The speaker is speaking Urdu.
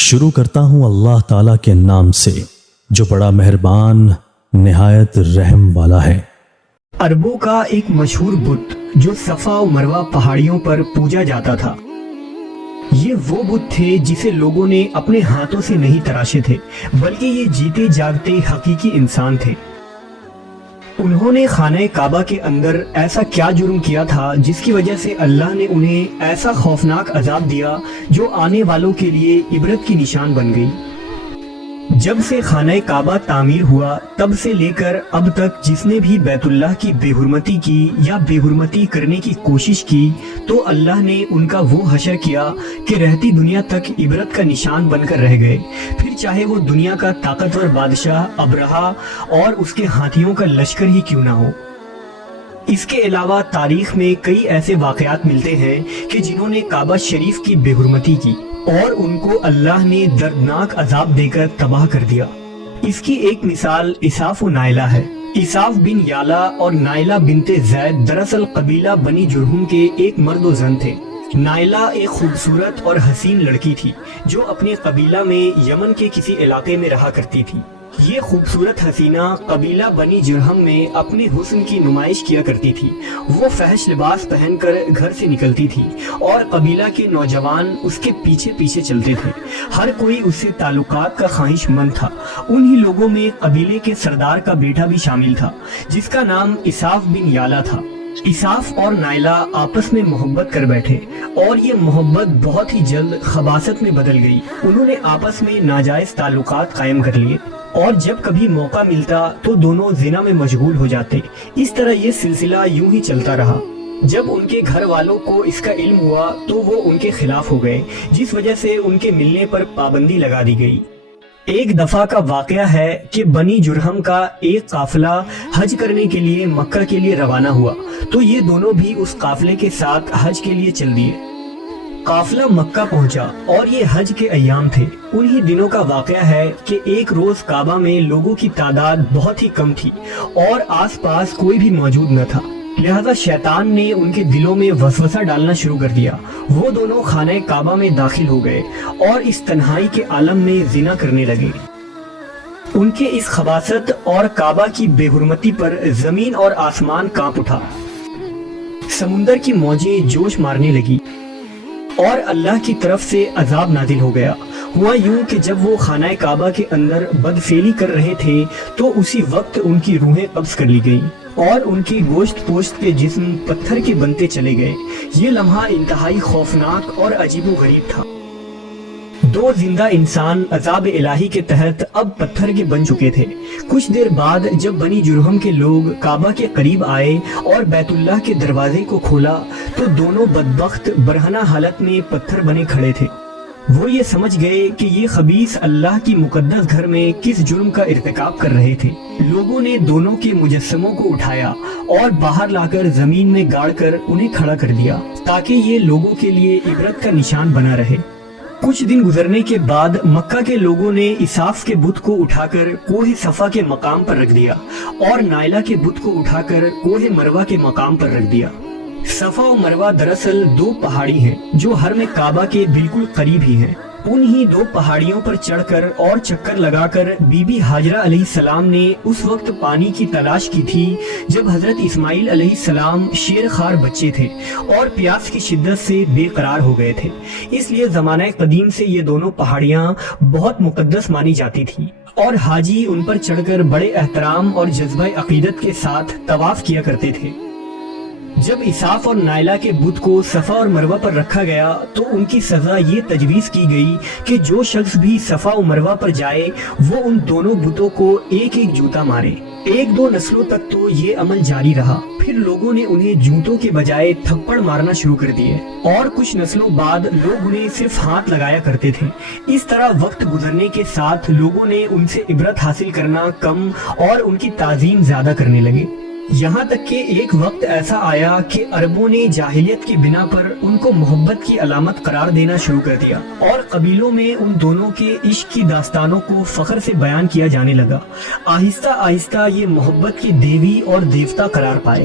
شروع کرتا ہوں اللہ تعالیٰ کے نام سے جو بڑا مہربان نہایت رحم والا ہے۔ عربوں کا ایک مشہور بت جو صفا و مروہ پہاڑیوں پر پوجا جاتا تھا، یہ وہ بت تھے جسے لوگوں نے اپنے ہاتھوں سے نہیں تراشے تھے، بلکہ یہ جیتے جاگتے حقیقی انسان تھے۔ انہوں نے خانہ کعبہ کے اندر ایسا کیا جرم کیا تھا جس کی وجہ سے اللہ نے انہیں ایسا خوفناک عذاب دیا جو آنے والوں کے لیے عبرت کی نشان بن گئی۔ جب سے خانہ کعبہ تعمیر ہوا تب سے لے کر اب تک جس نے بھی بیت اللہ کی بے حرمتی کی یا بے حرمتی کرنے کی کوشش کی تو اللہ نے ان کا وہ حشر کیا کہ رہتی دنیا تک عبرت کا نشان بن کر رہ گئے، پھر چاہے وہ دنیا کا طاقتور بادشاہ ابرہہ اور اس کے ہاتھیوں کا لشکر ہی کیوں نہ ہو۔ اس کے علاوہ تاریخ میں کئی ایسے واقعات ملتے ہیں کہ جنہوں نے کعبہ شریف کی بے حرمتی کی اور ان کو اللہ نے دردناک عذاب دے کر تباہ کر دیا۔ اس کی ایک مثال اساف و نائلہ ہے۔ اساف بن یالا اور نائلہ بنت زید دراصل قبیلہ بنی جرہم کے ایک مرد و زن تھے۔ نائلہ ایک خوبصورت اور حسین لڑکی تھی جو اپنے قبیلہ میں یمن کے کسی علاقے میں رہا کرتی تھی۔ یہ خوبصورت حسینہ قبیلہ بنی جرہم میں اپنے حسن کی نمائش کیا کرتی تھی۔ وہ فحش لباس پہن کر گھر سے نکلتی تھی اور قبیلہ کے نوجوان اس کے پیچھے پیچھے چلتے تھے۔ ہر کوئی اس سے تعلقات کا خواہش مند تھا۔ انہی لوگوں میں قبیلے کے سردار کا بیٹا بھی شامل تھا جس کا نام اساف بن یالا تھا۔ اساف اور نائلہ آپس میں محبت کر بیٹھے اور یہ محبت بہت ہی جلد خباثت میں بدل گئی۔ انہوں نے آپس میں ناجائز تعلقات قائم کر لیے اور جب کبھی موقع ملتا تو دونوں زنا میں مشغول ہو جاتے۔ اس طرح یہ سلسلہ یوں ہی چلتا رہا۔ جب ان کے گھر والوں کو اس کا علم ہوا تو وہ ان کے خلاف ہو گئے، جس وجہ سے ان کے ملنے پر پابندی لگا دی گئی۔ ایک دفعہ کا واقعہ ہے کہ بنی جرہم کا ایک قافلہ حج کرنے کے لیے مکہ کے لیے روانہ ہوا تو یہ دونوں بھی اس قافلے کے ساتھ حج کے لیے چل دیے۔ قافلہ مکہ پہنچا اور یہ حج کے ایام تھے۔ انہی دنوں کا واقعہ ہے کہ ایک روز کعبہ میں لوگوں کی تعداد بہت ہی کم تھی اور آس پاس کوئی بھی موجود نہ تھا، لہذا شیطان نے ان کے دلوں میں وسوسہ ڈالنا شروع کر دیا۔ وہ دونوں خانہ کعبہ میں داخل ہو گئے اور اس تنہائی کے عالم میں زنا کرنے لگے۔ ان کے اس خباثت اور کعبہ کی بے حرمتی پر زمین اور آسمان کانپ اٹھا، سمندر کی موجیں جوش مارنے لگی اور اللہ کی طرف سے عذاب نازل ہو گیا۔ ہوا یوں کہ جب وہ خانہ کعبہ کے اندر بدفعلی کر رہے تھے تو اسی وقت ان کی روحیں قبض کر لی گئیں اور ان کی گوشت پوشت کے جسم پتھر کے بنتے چلے گئے۔ یہ لمحہ انتہائی خوفناک اور عجیب و غریب تھا۔ دو زندہ انسان عذاب الہی کے تحت اب پتھر کے بن چکے تھے۔ کچھ دیر بعد جب بنی جرہم کے لوگ کعبہ کے قریب آئے اور بیت اللہ کے دروازے کو کھولا تو دونوں بدبخت برہنہ حالت میں پتھر بنے کھڑے تھے۔ وہ یہ سمجھ گئے کہ یہ خبیث اللہ کی مقدس گھر میں کس جرم کا ارتکاب کر رہے تھے۔ لوگوں نے دونوں کے مجسموں کو اٹھایا اور باہر لا کر زمین میں گاڑ کر انہیں کھڑا کر دیا تاکہ یہ لوگوں کے لیے عبرت کا نشان بنا رہے۔ کچھ دن گزرنے کے بعد مکہ کے لوگوں نے اساف کے بت کو اٹھا کر کوہ صفا کے مقام پر رکھ دیا اور نائلہ کے بت کو اٹھا کر کوہ مروہ کے مقام پر رکھ دیا۔ صفا و مروہ دراصل دو پہاڑی ہیں جو حرم کعبہ کے بالکل قریب ہی ہیں۔ انہی دو پہاڑیوں پر چڑھ کر اور چکر لگا کر بی بی ہاجرہ علیہ السلام نے اس وقت پانی کی تلاش کی تھی جب حضرت اسماعیل علیہ السلام شیر خوار بچے تھے اور پیاس کی شدت سے بے قرار ہو گئے تھے۔ اس لیے زمانہ قدیم سے یہ دونوں پہاڑیاں بہت مقدس مانی جاتی تھی اور حاجی ان پر چڑھ کر بڑے احترام اور جذبہ عقیدت کے ساتھ طواف کیا کرتے تھے۔ جب اساف اور نائلہ کے بت کو صفا اور مروہ پر رکھا گیا تو ان کی سزا یہ تجویز کی گئی کہ جو شخص بھی صفا و مروہ پر جائے وہ ان دونوں بتوں کو ایک ایک جوتا مارے۔ ایک دو نسلوں تک تو یہ عمل جاری رہا، پھر لوگوں نے انہیں جوتوں کے بجائے تھپڑ مارنا شروع کر دیے اور کچھ نسلوں بعد لوگ انہیں صرف ہاتھ لگایا کرتے تھے۔ اس طرح وقت گزرنے کے ساتھ لوگوں نے ان سے عبرت حاصل کرنا کم اور ان کی تعظیم زیادہ کرنے لگے، یہاں تک کہ ایک وقت ایسا آیا کہ عربوں نے جاہلیت کی بنا پر ان کو محبت کی علامت قرار دینا شروع کر دیا اور قبیلوں میں ان دونوں کے عشق کی داستانوں کو فخر سے بیان کیا جانے لگا۔ آہستہ آہستہ یہ محبت کے دیوی اور دیوتا قرار پائے۔